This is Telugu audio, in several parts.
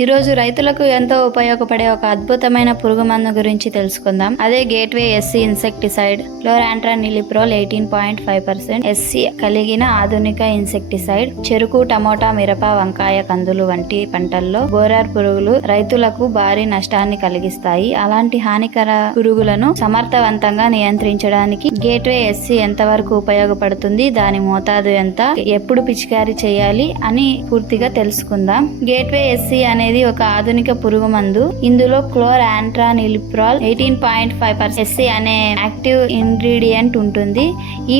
ఈ రోజు రైతులకు ఎంతో ఉపయోగపడే ఒక అద్భుతమైన పురుగు మందు గురించి తెలుసుకుందాం. అదే gateway SC insecticide. Chlorantraniliprole 18.5% SC కలిగిన ఆధునిక ఇన్సెక్టిసైడ్. చెరుకు, టమోటా, మిరప, వంకాయ, కందులు వంటి పంటల్లో బోరర్ పురుగులు రైతులకు భారీ నష్టాన్ని కలిగిస్తాయి. అలాంటి హానికర పురుగులను సమర్థవంతంగా నియంత్రించడానికి గేట్వే ఎస్సీ ఎంతవరకు ఉపయోగపడుతుంది, దాని మోతాదు ఎంత, ఎప్పుడు పిచికారీ చేయాలి అని పూర్తిగా తెలుసుకుందాం. గేట్వే ఎస్సీ అనేది ఒక ఆధునిక పురుగు మందు. ఇందులో క్లోరాంట్రానిలిప్రోల్ 18.5% ఎస్సీ అనే యాక్టివ్ ఇంగ్రీడియంట్ ఉంటుంది. ఈ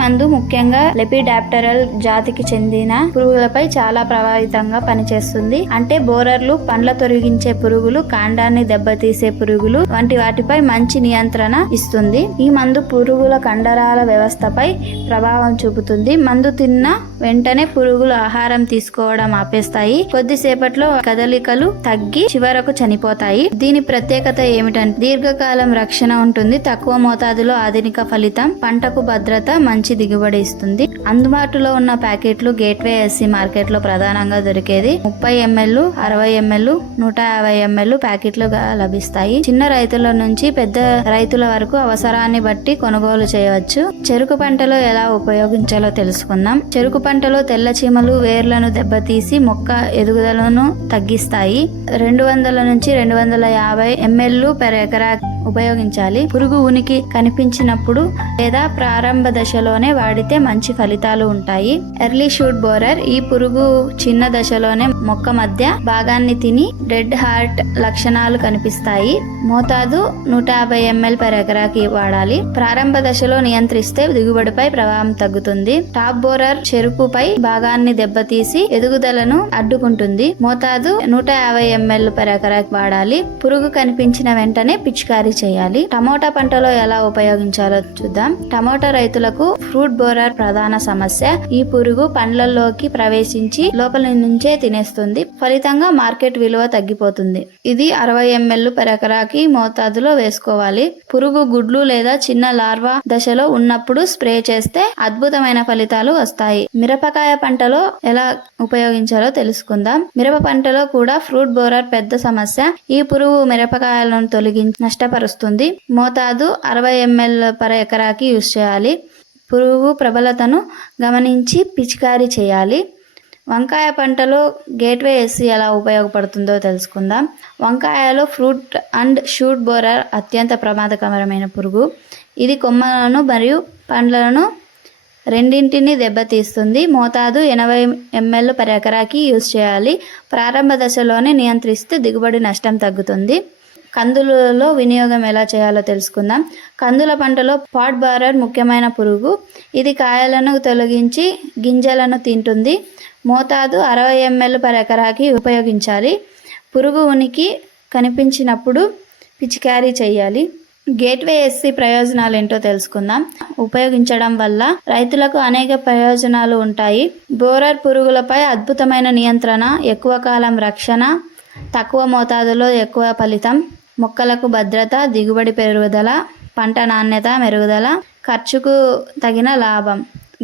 మందు ముఖ్యంగా లెపిడాప్టెరల్ జాతికి చెందిన పురుగులపై చాలా ప్రభావితంగా పనిచేస్తుంది. అంటే బోరర్లు, పండ్ల తొలగించే పురుగులు, కాండాన్ని దెబ్బతీసే పురుగులు వంటి వాటిపై మంచి నియంత్రణ ఇస్తుంది. ఈ మందు పురుగుల కండరాల వ్యవస్థపై ప్రభావం చూపుతుంది. మందు తిన్న వెంటనే పురుగులు ఆహారం తీసుకోవడం ఆపేస్తాయి. కొద్దిసేపట్లో కదలికలు తగ్గి చివరకు చనిపోతాయి. దీని ప్రత్యేకత ఏమిటంటే దీర్ఘకాలం రక్షణ ఉంటుంది, తక్కువ మోతాదులో ఆధునిక ఫలితం, పంటకు భద్రత, మంచి దిగుబడి ఇస్తుంది. అందుబాటులో ఉన్న ప్యాకెట్లు గేట్వే ఎస్సీ మార్కెట్ లో ప్రధానంగా దొరికేది 30 ml, 60 ml, 150 ml ప్యాకెట్లుగా లభిస్తాయి. చిన్న రైతుల నుంచి పెద్ద రైతుల వరకు అవసరాన్ని బట్టి కొనుగోలు చేయవచ్చు. చెరుకు పంటలో ఎలా ఉపయోగించాలో తెలుసుకుందాం. చెరుకు పంటలో తెల్ల చీమలు వేర్లను దెబ్బతీసి మొక్క ఎదుగుదలను తగ్గిస్తాయి. 200 నుంచి 250 ml per ఎకరా ఉపయోగించాలి. పురుగు ఉనికి కనిపించినప్పుడు లేదా ప్రారంభ దశలోనే వాడితే మంచి ఫలితాలు ఉంటాయి. Early shoot borer. ఈ పురుగు చిన్న దశలోనే మొక్క మధ్య భాగాన్ని తిని డెడ్ హార్ట్ లక్షణాలు కనిపిస్తాయి. మోతాదు 150 ml per ఎకరాకి వాడాలి. ప్రారంభ దశలో నియంత్రిస్తే దిగుబడిపై ప్రభావం తగ్గుతుంది. టాప్ బోరర్ చెరుకుపై భాగాన్ని దెబ్బతీసి ఎదుగుదలను అడ్డుకుంటుంది. మోతాదు 150 ml per ఎకరాకి వాడాలి. పురుగు కనిపించిన వెంటనే పిచికారీ చేయాలి. టమోటా పంటలో ఎలా ఉపయోగించాలో చూద్దాం. టమోటా రైతులకు ఫ్రూట్ బోరర్ ప్రధాన సమస్య. ఈ పురుగు పండ్లలోకి ప్రవేశించి లోపల నుంచే తినేస్తుంది. ఫలితంగా మార్కెట్ విలువ తగ్గిపోతుంది. ఇది 60 ml per ఎకరాకి మోతాదులో వేసుకోవాలి. పురుగు గుడ్లు లేదా చిన్న లార్వా దశలో ఉన్నప్పుడు స్ప్రే చేస్తే అద్భుతమైన ఫలితాలు వస్తాయి. మిరపకాయ పంటలో ఎలా ఉపయోగించాలో తెలుసుకుందాం. మిరప పంటలో కూడా ఫ్రూట్ బోరర్ పెద్ద సమస్య. ఈ పురుగు మిరపకాయలను తొలగించి నష్టపరుస్తుంది. మోతాదు 60 ml per ఎకరాకి యూజ్ చేయాలి. పురుగు ప్రబలతను గమనించి పిచికారీ చేయాలి. వంకాయ పంటలో గేట్వే ఎస్సీ ఎలా ఉపయోగపడుతుందో తెలుసుకుందాం. వంకాయలో ఫ్రూట్ అండ్ షూట్ బోరర్ అత్యంత ప్రమాదకరమైన పురుగు. ఇది కొమ్మలను మరియు పండ్లను రెండింటిని దెబ్బతీస్తుంది. మోతాదు 80 ml per ఎకరాకి యూజ్ చేయాలి. ప్రారంభ దశలోనే నియంత్రిస్తే దిగుబడి నష్టం తగ్గుతుంది. కందులలో వినియోగం ఎలా చేయాలో తెలుసుకుందాం. కందుల పంటలో పాట్ బోరర్ ముఖ్యమైన పురుగు. ఇది కాయలను తొలగించి గింజలను తింటుంది. మోతాదు 60 ml per ఎకరాకి ఉపయోగించాలి. పురుగు ఉనికి కనిపించినప్పుడు పిచికారీ చేయాలి. గేట్వే ఎస్సీ ప్రయోజనాలు ఏంటో తెలుసుకుందాం. ఉపయోగించడం వల్ల రైతులకు అనేక ప్రయోజనాలు ఉంటాయి. బోరర్ పురుగులపై అద్భుతమైన నియంత్రణ, ఎక్కువ కాలం రక్షణ, తక్కువ మోతాదులో ఎక్కువ ఫలితం, మొక్కలకు భద్రత, దిగుబడి పెరుగుదల, పంట నాణ్యత మెరుగుదల, ఖర్చుకు తగిన లాభం.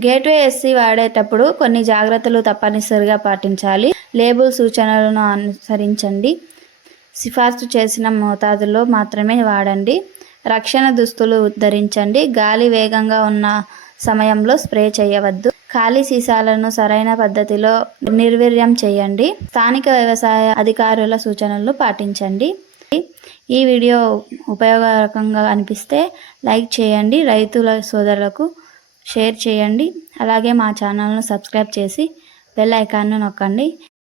గేట్వే ఎస్సీ వాడేటప్పుడు కొన్ని జాగ్రత్తలు తప్పనిసరిగా పాటించాలి. లేబుల్ సూచనలను అనుసరించండి. సిఫార్సు చేసిన మోతాదులో మాత్రమే వాడండి. రక్షణ దుస్తులు ధరించండి. గాలి వేగంగా ఉన్న సమయంలో స్ప్రే చేయవద్దు. ఖాళీ సీసాలను సరైన పద్ధతిలో నిర్వీర్యం చేయండి. స్థానిక వ్యవసాయ అధికారుల సూచనలు పాటించండి. ఈ వీడియో ఉపయోగకరంగా అనిపిస్తే లైక్ చేయండి. రైతుల సోదరులకు షేర్ చేయండి. అలాగే మా ఛానల్ను సబ్స్క్రైబ్ చేసి బెల్ ఐకాన్ను నొక్కండి.